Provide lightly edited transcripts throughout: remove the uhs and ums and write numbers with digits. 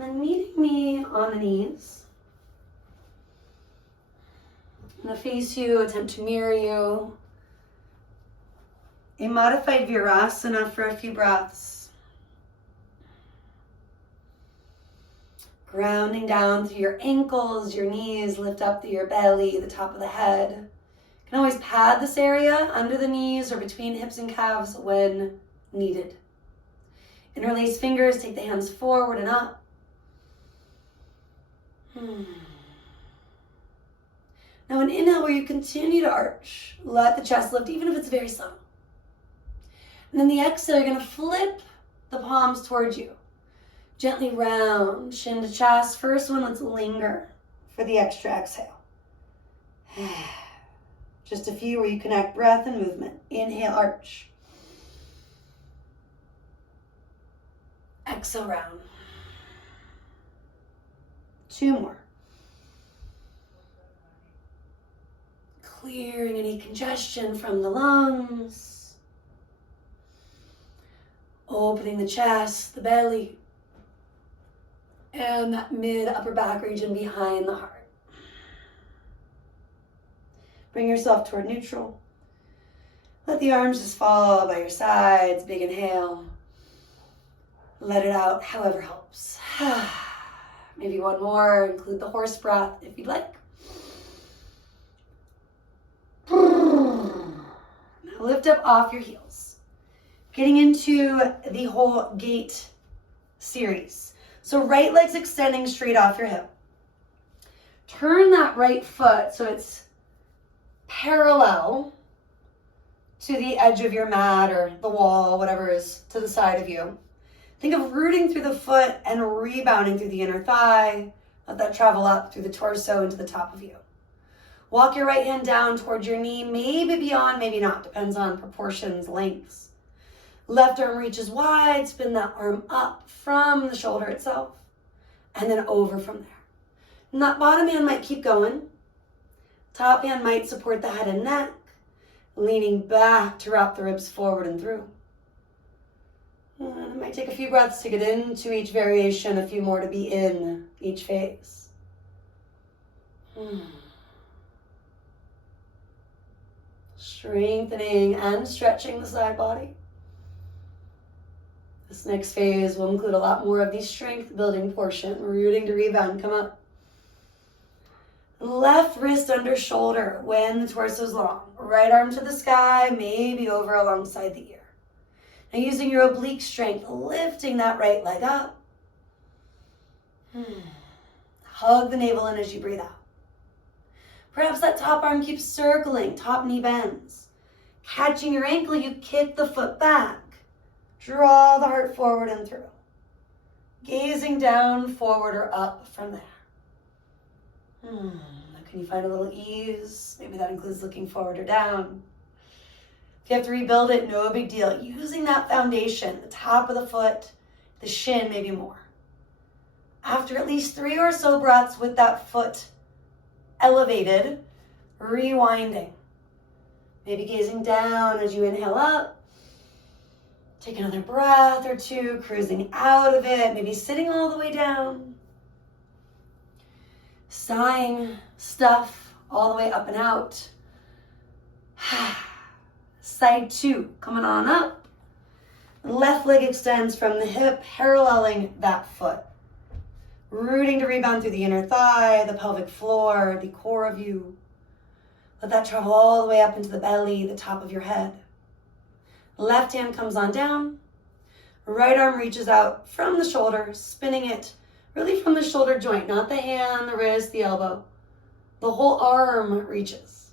And then meeting me on the knees. I'm going to face you, attempt to mirror you. A modified virasana for a few breaths. Grounding down through your ankles, your knees, lift up through your belly, the top of the head. You can always pad this area under the knees or between hips and calves when needed. Interlace fingers, take the hands forward and up. Now an inhale where you continue to arch. Let the chest lift, even if it's very subtle. And then the exhale, you're going to flip the palms towards you. Gently round, chin to chest. First one, let's linger for the extra exhale. Just a few where you connect breath and movement. Inhale, arch. Exhale, round. 2 more. Clearing any congestion from the lungs. Opening the chest, the belly, and that mid-upper back region behind the heart. Bring yourself toward neutral. Let the arms just fall by your sides. Big inhale. Let it out however helps. Maybe one more. Include the horse breath if you'd like. Now lift up off your heels. Getting into the whole gate series. So right leg's extending straight off your hip. Turn that right foot so it's parallel to the edge of your mat or the wall, whatever is to the side of you. Think of rooting through the foot and rebounding through the inner thigh. Let that travel up through the torso into the top of you. Walk your right hand down towards your knee, maybe beyond, maybe not. Depends on proportions, lengths. Left arm reaches wide, spin that arm up from the shoulder itself, and then over from there. And that bottom hand might keep going. Top hand might support the head and neck, leaning back to wrap the ribs forward and through. And it might take a few breaths to get into each variation, a few more to be in each phase. Strengthening and stretching the side body. This next phase will include a lot more of the strength building portion. Rooting to rebound, come up. Left wrist under shoulder when the torso is long. Right arm to the sky, maybe over alongside the ear. Now using your oblique strength, lifting that right leg up. Hug the navel in as you breathe out. Perhaps that top arm keeps circling, top knee bends. Catching your ankle, you kick the foot back. Draw the heart forward and through. Gazing down, forward, or up from there. Can you find a little ease? Maybe that includes looking forward or down. If you have to rebuild it, no big deal. Using that foundation, the top of the foot, the shin, maybe more. After at least 3 or so breaths with that foot elevated, rewinding. Maybe gazing down as you inhale up. Take another breath or 2, cruising out of it, maybe sitting all the way down. Sighing stuff all the way up and out. Side 2, coming on up. Left leg extends from the hip, paralleling that foot. Rooting to rebound through the inner thigh, the pelvic floor, the core of you. Let that travel all the way up into the belly, the top of your head. Left hand comes on down. Right arm reaches out from the shoulder, spinning it really from the shoulder joint, not the hand, the wrist, the elbow. The whole arm reaches.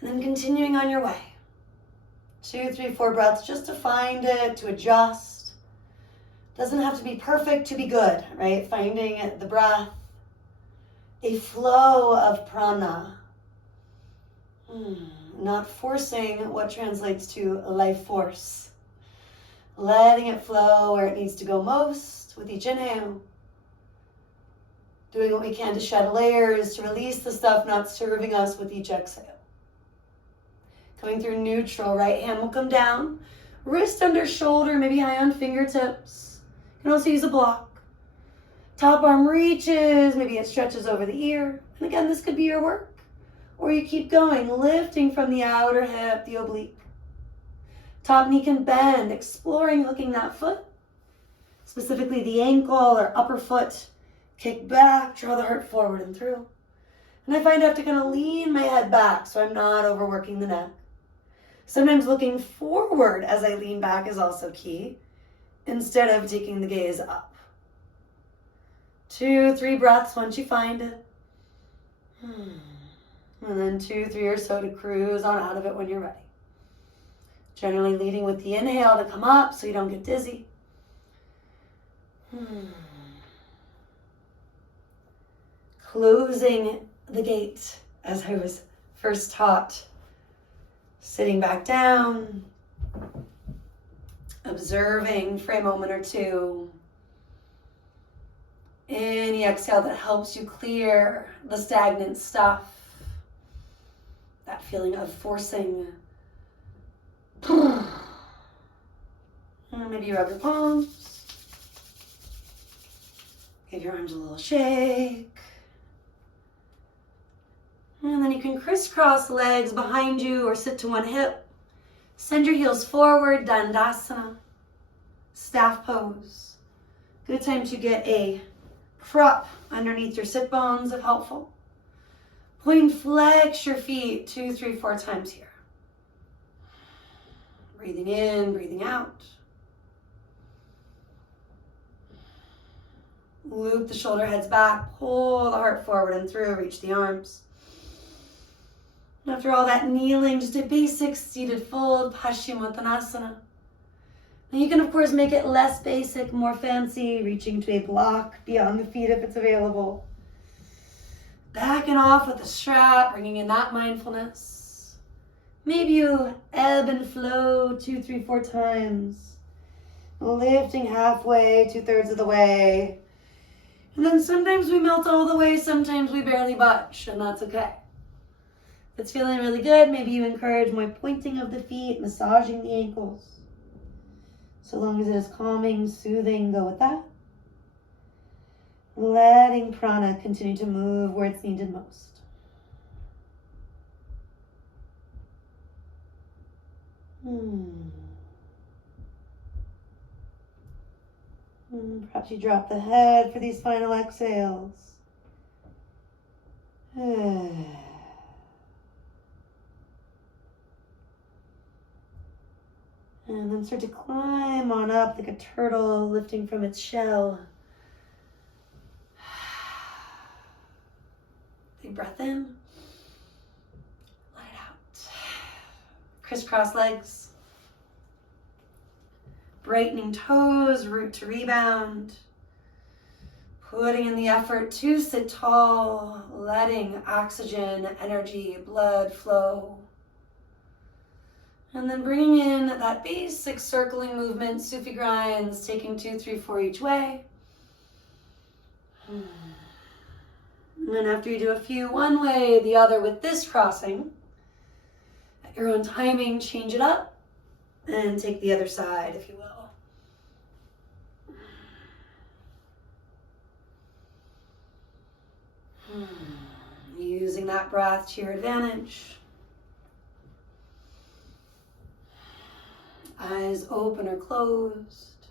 And then continuing on your way. 2, 3, 4 breaths just to find it, to adjust. Doesn't have to be perfect to be good, right? Finding the breath, a flow of prana. Not forcing what translates to life force. Letting it flow where it needs to go most with each inhale. Doing what we can to shed layers, to release the stuff not serving us with each exhale. Coming through neutral, right hand will come down. Wrist under shoulder, maybe high on fingertips. You can also use a block. Top arm reaches, maybe it stretches over the ear. And again, this could be your work. Or you keep going, lifting from the outer hip, the oblique. Top knee can bend, exploring hooking that foot. Specifically the ankle or upper foot. Kick back, draw the heart forward and through. And I find I have to kind of lean my head back so I'm not overworking the neck. Sometimes looking forward as I lean back is also key, instead of taking the gaze up. 2, 3 breaths once you find it. And then 2, 3 or so to cruise on out of it when you're ready. Generally leading with the inhale to come up so you don't get dizzy. Closing the gate as I was first taught. Sitting back down. Observing for a moment or two. Any exhale that helps you clear the stagnant stuff. That feeling of forcing. And maybe you rub your palms. Give your arms a little shake. And then you can crisscross legs behind you or sit to one hip. Send your heels forward, Dandasana. Staff pose. Good time to get a prop underneath your sit bones if helpful. Point, flex your feet 2, 3, 4 times here. Breathing in, breathing out. Loop the shoulder heads back, pull the heart forward and through, reach the arms. After all that kneeling, just a basic seated fold, Paschimottanasana. Now you can of course make it less basic, more fancy, reaching to a block beyond the feet if it's available. Backing off with the strap, bringing in that mindfulness. Maybe you ebb and flow 2, 3, 4 times. Lifting halfway, 2/3 of the way. And then sometimes we melt all the way, sometimes we barely budge, and that's okay. If it's feeling really good, maybe you encourage more pointing of the feet, massaging the ankles. So long as it is calming, soothing, go with that. Letting prana continue to move where it's needed most. Perhaps you drop the head for these final exhales. And then start to climb on up like a turtle lifting from its shell. Big breath in. Let it out. Crisscross legs. Brightening toes, root to rebound. Putting in the effort to sit tall, letting oxygen, energy, blood flow. And then bringing in that basic circling movement, Sufi grinds, taking 2, 3, 4 each way. And then after you do a few one way, the other with this crossing, at your own timing, change it up and take the other side, if you will. Using that breath to your advantage. Eyes open or closed.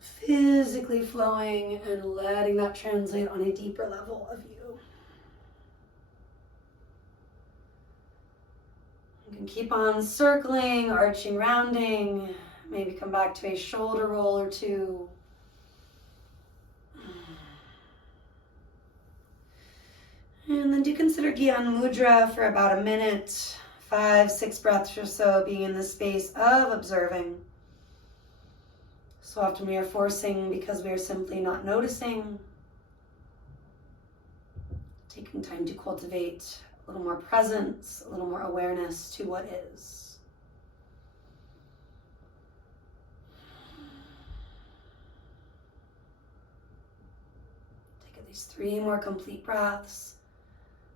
Physically flowing and letting that translate on a deeper level of you. You can keep on circling, arching, rounding. Maybe come back to a shoulder roll or two. And then do consider Gyan Mudra for about a minute, 5, 6 breaths or so, being in the space of observing. So often we are forcing because we are simply not noticing. Taking time to cultivate a little more presence, a little more awareness to what is. Take at least 3 more complete breaths.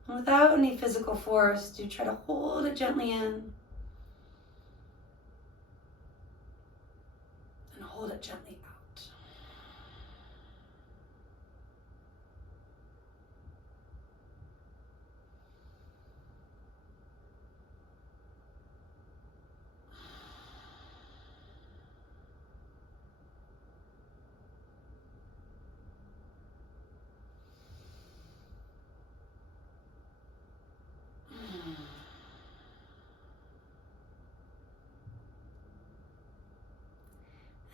And without any physical force, do try to hold it gently in and hold it gently out.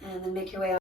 And then make your way